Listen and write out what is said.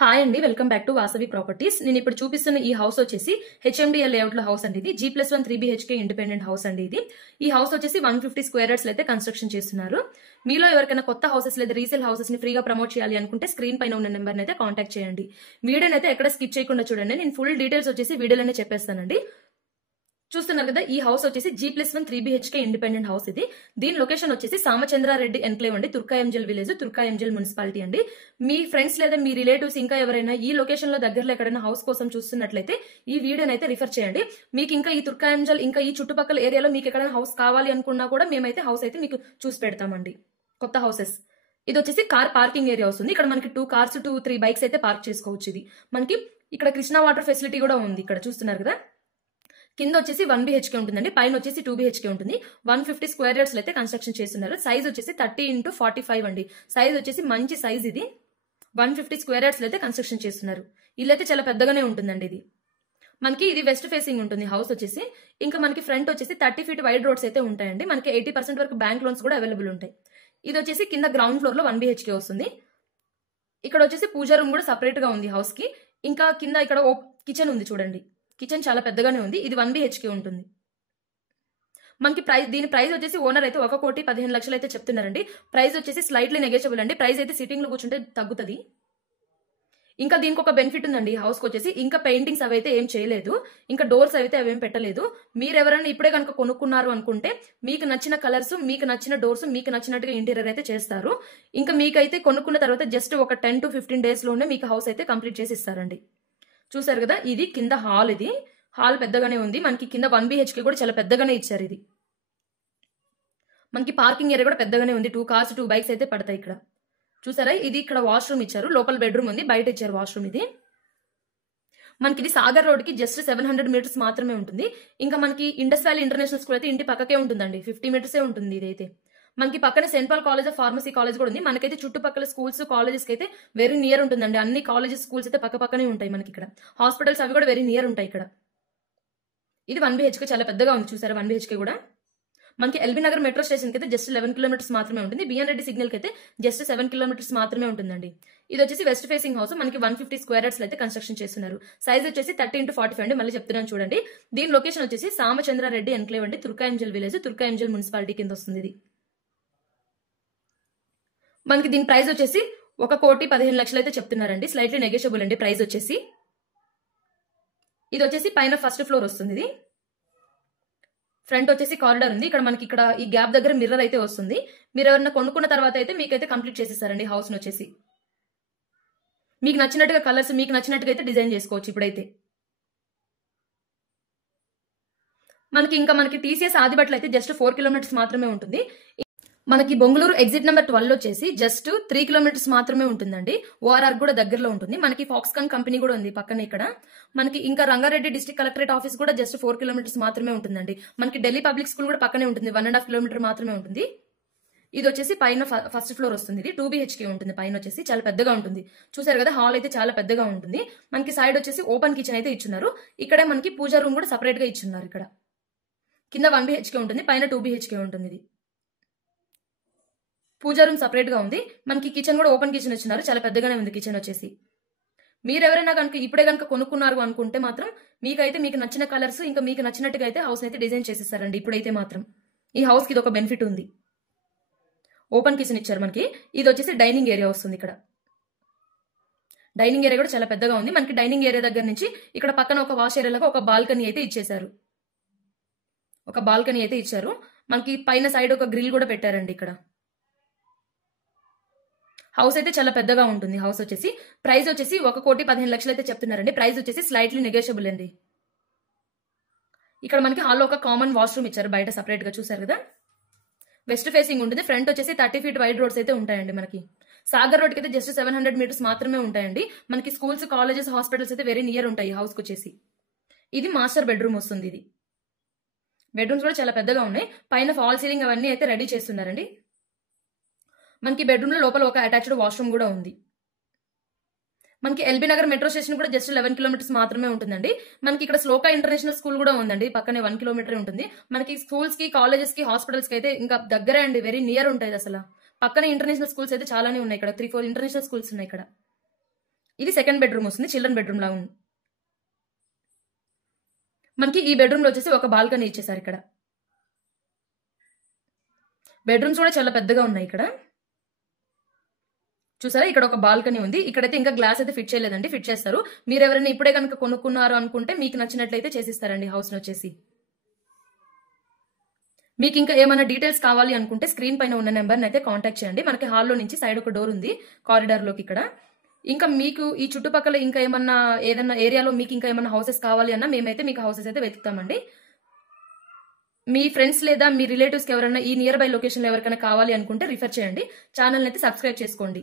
Hi అండి, welcome back to Vasavi properties. నేను ఇప్పుడు చూపిస్తున్న ఈ హౌస్ వచ్చేసి హెచ్ఎండిఎల్ లేఅవుట్ లో హౌస్ అండి. ఇది G+1 3BHK ఇండిపెండెంట్ హౌస్ అండి. ఈ హౌస్ వచ్చేసి 150 స్క్వేర్ యార్డ్స్ అయితే కన్స్ట్రక్షన్ చేస్తున్నారు. మీలో ఎవరికైనా కొత్త హౌసెస్ లేదా రీసేల్ హౌసెస్ ని ఫ్రీగా ప్రమోట్ చేయాలి అనుకుంటే స్క్రీన్ పైన ఉన్న నెంబర్ అయితే కాంటాక్ట్ చేయండి. వీడియోని అయితే ఎక్కడ స్కిప్ చేయకుండా చూడండి. నేను ఫుల్ డీటెయిల్స్ వచ్చేసి వీడియోలోనే చెప్పేస్తానండి. చూస్తున్నారు కదా, ఈ హౌస్ వచ్చేసి G+1 3BHK ఇండిపెండెంట్ హౌస్. ఇది దీని లొకేషన్ వచ్చేసి సామచంద్రారెడ్డి ఎన్క్లేవ్ అండి, తుర్కాయంజల్ విలేజ్, తుర్కాయంజల్ మున్సిపాలిటీ అండి. మీ ఫ్రెండ్స్ లేదా మీ రిలేటివ్స్ ఇంకా ఎవరైనా ఈ లొకేషన్ లో దగ్గరలో ఎక్కడైనా హౌస్ కోసం చూస్తున్నట్లయితే ఈ వీడియోని అయితే రిఫర్ చేయండి. మీకు ఇంకా ఈ తుర్కాయంజల్ ఇంకా ఈ చుట్టుపక్కల ఏరియాలో మీకు ఎక్కడైనా హౌస్ కావాలి అనుకున్నా కూడా మేమైతే హౌస్ అయితే మీకు చూసి పెడతామండి. కొత్త హౌసెస్. ఇది వచ్చేసి కార్ పార్కింగ్ ఏరియా వస్తుంది. ఇక్కడ మనకి 2 కార్స్ 2-3 బైక్స్ అయితే పార్క్ చేసుకోవచ్చు. ఇది మనకి ఇక్కడ కృష్ణా వాటర్ ఫెసిలిటీ కూడా ఉంది. ఇక్కడ చూస్తున్నారు కదా, కింద వచ్చేసి 1 BHK ఉంటుందండి, పైన వచ్చేసి 2 BHK ఉంటుంది. 150 స్క్వేర్ యార్డ్స్ అయితే కన్స్ట్రక్షన్ చేస్తున్నారు. సైజ్ వచ్చేసి 30x45 అండి. సైజ్ వచ్చేసి మంచి సైజ్. ఇది 150 స్క్వేర్ యార్డ్స్ అయితే కన్స్ట్రక్షన్ చేస్తున్నారు. ఇల్లు అయితే చాలా పెద్దగానే ఉంటుందండి. ఇది మనకి ఇది వెస్ట్ ఫేసింగ్ ఉంటుంది హౌస్ వచ్చేసి. ఇంకా మనకి ఫ్రంట్ వచ్చేసి 30 feet వైడ్ రోడ్స్ అయితే ఉంటాయండి. మనకి 80% వరకు బ్యాంక్ లోన్స్ కూడా అవైలబుల్ ఉంటాయి. ఇది వచ్చేసి కింద గ్రౌండ్ ఫ్లోర్ లో 1 BHK వస్తుంది. ఇక్కడ వచ్చేసి పూజా రూమ్ కూడా సపరేట్ గా ఉంది హౌస్ కి. ఇంకా కింద ఇక్కడ కిచెన్ ఉంది చూడండి. కిచెన్ చాలా పెద్దగానే ఉంది. ఇది 1 BHK ఉంటుంది. మనకి దీని ప్రైస్ వచ్చేసి ఓనర్ అయితే 1,15,00,000 అయితే చెప్తున్నారండి. ప్రైస్ వచ్చేసి స్లైట్లీ నెగోషియబుల్ అండి. ప్రైస్ అయితే సిట్టింగ్ లో కూర్చుంటే తగ్గుతుంది. ఇంకా దీనికి ఒక బెనిఫిట్ ఉందండి హౌస్ కి వచ్చేసి, ఇంకా పెయింటింగ్స్ అవైతే ఏం చేయలేదు, ఇంకా డోర్స్ అయితే అవేం పెట్టలేదు. మీరు ఎవరైనా ఇప్పుడే కనుక కొనుక్కున్నారు అనుకుంటే మీకు నచ్చిన కలర్స్, మీకు నచ్చిన డోర్స్, మీకు నచ్చినట్టుగా ఇంటీరియర్ అయితే చేస్తారు. ఇంకా మీకైతే కొనుక్కున్న తర్వాత జస్ట్ ఒక 10 to 15 days లోనే మీకు హౌస్ అయితే కంప్లీట్ చేసి ఇస్తారండి. చూసారు కదా, ఇది కింద హాల్. ఇది హాల్ పెద్దగానే ఉంది. మనకి కింద 1 BHK కూడా చాలా పెద్దగానే ఇచ్చారు. ఇది మనకి పార్కింగ్ ఏరియా కూడా పెద్దగానే ఉంది. 2 కార్స్ 2 బైక్స్ అయితే పడతాయి ఇక్కడ. చూసారా, ఇది ఇక్కడ వాష్రూమ్ ఇచ్చారు. లోపల బెడ్రూమ్ ఉంది, బయట ఇచ్చారు వాష్రూమ్. ఇది మనకి ఇది సాగర్ రోడ్ కి జస్ట్ 700 meters మాత్రమే ఉంటుంది. ఇంకా మనకి ఇండస్ వ్యాలీ ఇంటర్నేషనల్ స్కూల్ అయితే ఇంటి పక్కకే ఉంటుందండి. 50 meters ఉంటుంది. ఇదైతే మనకి పక్కనే saint Paul college of pharmacy college కూడా ఉంది. మనకైతే చుట్టుపక్కల స్కూల్స్ కాలేజెస్ కి అయితే వెరీ నియర్ ఉంటుందండి. అన్ని కాలేజెస్ స్కూల్స్ అయితే పక్క పక్కనే ఉంటాయి. మనకి ఇక్కడ హాస్పిటల్స్ అవి కూడా వెరీ నియర్ ఉంటాయి ఇక్కడ. ఇది 1 BHK చాలా పెద్దగా ఉంది. చూసారా, 1 BHK కూడా మనకి ఎల్బీ నగర్ మెట్రో స్టేషన్ కి అయితే జస్ట్ 11 kilometers మాత్రమే ఉంటుంది. బిఎన్ రెడ్డి సిగ్నల్ కి అయితే జస్ట్ 7 kilometers మాత్రమే ఉంటుందండి. ఇది వచ్చేసి వెస్ట్ ఫేసింగ్ హౌస్. మనకి 150 స్క్వేర్ యార్డ్స్ అయితే కన్స్ట్రక్షన్ చేస్తున్నారు. సైజ్ వచ్చేసి 30x45 అండి. మళ్ళీ చెప్తున్నాను చూడండి. దీని లొకేషన్ వచ్చేసి సామచంద్రారెడ్డి ఎన్క్లేవ్ అండి, తుర్కాయంజల్ విలేజ్, తుర్కాయంజల్ మున్సిపాలిటీ కింద వస్తుంది. ఇది మనకి దీని ప్రైస్ వచ్చేసి 1,15,00,000 అయితే చెప్తున్నారండి. స్లైట్లీ నెగోషియబుల్ అండి ప్రైస్ వచ్చేసి. ఇది వచ్చేసి పైన ఫస్ట్ ఫ్లోర్ వస్తుంది. ఇది ఫ్రంట్ వచ్చేసి కారిడార్ ఉంది. ఇక్కడ మనకి ఇక్కడ ఈ గ్యాప్ దగ్గర మిర్రర్ అయితే వస్తుంది. మీరు ఎవరైనా కొనుక్కున్న తర్వాత అయితే మీకైతే కంప్లీట్ చేసేస్తారండి హౌస్ ని వచ్చేసి. మీకు నచ్చినట్టుగా కలర్స్, మీకు నచ్చినట్టుగా అయితే డిజైన్ చేసుకోవచ్చు. ఇప్పుడైతే మనకి TCS ఆదిబట్ల అయితే జస్ట్ 4 kilometers మాత్రమే ఉంటుంది. మనకి బొంగళూరు ఎగ్జిట్ నెంబర్ 12 వచ్చేసి జస్ట్ 3 kilometers మాత్రమే ఉంటుందండి. ORR కూడా దగ్గరలో ఉంటుంది. మనకి ఫాక్స్కాన్ కంపెనీ కూడా ఉంది పక్కన ఇక్కడ. మనకి ఇంకా రంగారెడ్డి డిస్ట్రిక్ట్ కలెక్టరేట్ ఆఫీస్ కూడా జస్ట్ 4 kilometers మాత్రమే ఉంటుందండి. మనకి ఢిల్లీ పబ్లిక్ స్కూల్ కూడా పక్కనే ఉంటుంది. 1.5 kilometer మాత్రమే ఉంటుంది. ఇది వచ్చేసి పైన ఫస్ట్ ఫ్లోర్ వస్తుంది. ఇది 2 BHK ఉంటుంది. పైన వచ్చేసి చాలా పెద్దగా ఉంటుంది. చూసారు కదా, హాల్ అయితే చాలా పెద్దగా ఉంటుంది. మనకి సైడ్ వచ్చేసి ఓపెన్ కిచెన్ అయితే ఇచ్చున్నారు. ఇక్కడే మనకి పూజా రూమ్ కూడా సపరేట్ గా ఇచ్చున్నారు. ఇక్కడ కింద 1 BHK ఉంటుంది, పైన 2 BHK ఉంటుంది. ఇది పూజా రూమ్ సపరేట్ గా ఉంది. మనకి కిచెన్ కూడా ఓపెన్ కిచెన్ ఇచ్చినారు. చాలా పెద్దగానే ఉంది కిచెన్ వచ్చేసి. మీరు ఎవరైనా కనుక ఇప్పుడే కనుక కొనుక్కున్నారు అనుకుంటే మాత్రం మీకైతే మీకు నచ్చిన కలర్స్, ఇంకా మీకు నచ్చినట్టుగా అయితే హౌస్ అయితే డిజైన్ చేసేస్తారండి. ఇప్పుడైతే మాత్రం ఈ హౌస్ కి ఇది ఒక బెనిఫిట్ ఉంది. ఓపెన్ కిచెన్ ఇచ్చారు మనకి. ఇది వచ్చేసి డైనింగ్ ఏరియా వస్తుంది. ఇక్కడ డైనింగ్ ఏరియా కూడా చాలా పెద్దగా ఉంది. మనకి డైనింగ్ ఏరియా దగ్గర నుంచి ఇక్కడ పక్కన ఒక వాష్ ఏరియాలో ఒక బాల్కనీ అయితే ఇచ్చేసారు. ఒక బాల్కనీ అయితే ఇచ్చారు. మనకి పైన సైడ్ ఒక గ్రిల్ కూడా పెట్టారండి. ఇక్కడ హౌస్ అయితే చాలా పెద్దగా ఉంటుంది. హౌస్ వచ్చేసి ప్రైస్ వచ్చేసి 1,15,00,000 అయితే చెప్తున్నారండి. ప్రైస్ వచ్చేసి స్లైట్లీ నెగోషియబుల్ అండి. ఇక్కడ మనకి హాల్లో ఒక కామన్ వాష్రూమ్ ఇచ్చారు బయట సపరేట్ గా. చూసారు కదా, వెస్ట్ ఫేసింగ్ ఉంటుంది. ఫ్రంట్ వచ్చేసి 30 feet వైడ్ రోడ్స్ అయితే ఉంటాయండి. మనకి సాగర్ రోడ్ కి అయితే జస్ట్ 700 meters మాత్రమే ఉంటాయండి. మనకి స్కూల్స్, కాలేజెస్, హాస్పిటల్స్ అయితే వెరీ నియర్ ఉంటాయి హౌస్ కి వచ్చేసి. ఇది మాస్టర్ బెడ్రూమ్ వస్తుంది. ఇది బెడ్రూమ్స్ కూడా చాలా పెద్దగా ఉన్నాయి. పైన ఫాల్ సీలింగ్ అవన్నీ అయితే రెడీ చేస్తున్నారండి. మనకి బెడ్రూమ్ లో లోపల ఒక అటాచ్డ్ వాష్రూమ్ కూడా ఉంది. మనకి ఎల్బీ నగర్ మెట్రో స్టేషన్ కూడా జస్ట్ 11 kilometers మాత్రమే ఉంటుందండి. మనకి ఇక్కడ శ్లోకా ఇంటర్నేషనల్ స్కూల్ కూడా ఉందండి. పక్కనే 1 kilometer ఉంటుంది. మనకి స్కూల్స్ కి, కాలేజెస్ కి, హాస్పిటల్స్ కి అయితే ఇంకా దగ్గరే అండి. వెరీ నియర్ ఉంటాయి అసలు. పక్కనే ఇంటర్నేషనల్ స్కూల్స్ అయితే చాలానే ఉన్నాయి. ఇక్కడ 3-4 ఇంటర్నేషనల్ స్కూల్స్ ఉన్నాయి ఇక్కడ. ఇది సెకండ్ బెడ్రూమ్ వస్తుంది, చిల్డ్రన్ బెడ్రూమ్ లా ఉంది. మనకి ఈ బెడ్రూమ్ లో వచ్చేసి ఒక బాల్కనీ ఇచ్చేసారు. ఇక్కడ బెడ్రూమ్స్ కూడా చాలా పెద్దగా ఉన్నాయి. ఇక్కడ చూసారా, ఇక్కడ ఒక బాల్కనీ ఉంది. ఇక్కడైతే ఇంకా గ్లాస్ అయితే ఫిట్ చేయలేదండి, ఫిట్ చేస్తారు. మీరు ఎవరైనా ఇప్పుడే కనుక కొనుక్కున్నారు అనుకుంటే మీకు నచ్చినట్లయితే చేసిస్తారండి హౌస్ వచ్చేసి. మీకు ఇంకా ఏమైనా డీటెయిల్స్ కావాలి అనుకుంటే స్క్రీన్ పైన ఉన్న నెంబర్ని అయితే కాంటాక్ట్ చేయండి. మనకి హాల్లో నుంచి సైడ్ ఒక డోర్ ఉంది కారిడార్ లోకి. ఇక్కడ ఇంకా మీకు ఈ చుట్టుపక్కల ఇంకా ఏమన్నా ఏదన్నా ఏరియాలో మీకు ఇంకా ఏమన్నా హౌసెస్ కావాలి అన్నా మేమైతే మీకు హౌసెస్ అయితే వెతుకుతామండి. మీ ఫ్రెండ్స్ లేదా మీ రిలేటివ్స్కి ఎవరైనా ఈ నియర్ బై లొకేషన్లో ఎవరికైనా కావాలి అనుకుంటే రిఫర్ చేయండి. ఛానల్ని అయితే సబ్స్క్రైబ్ చేసుకోండి.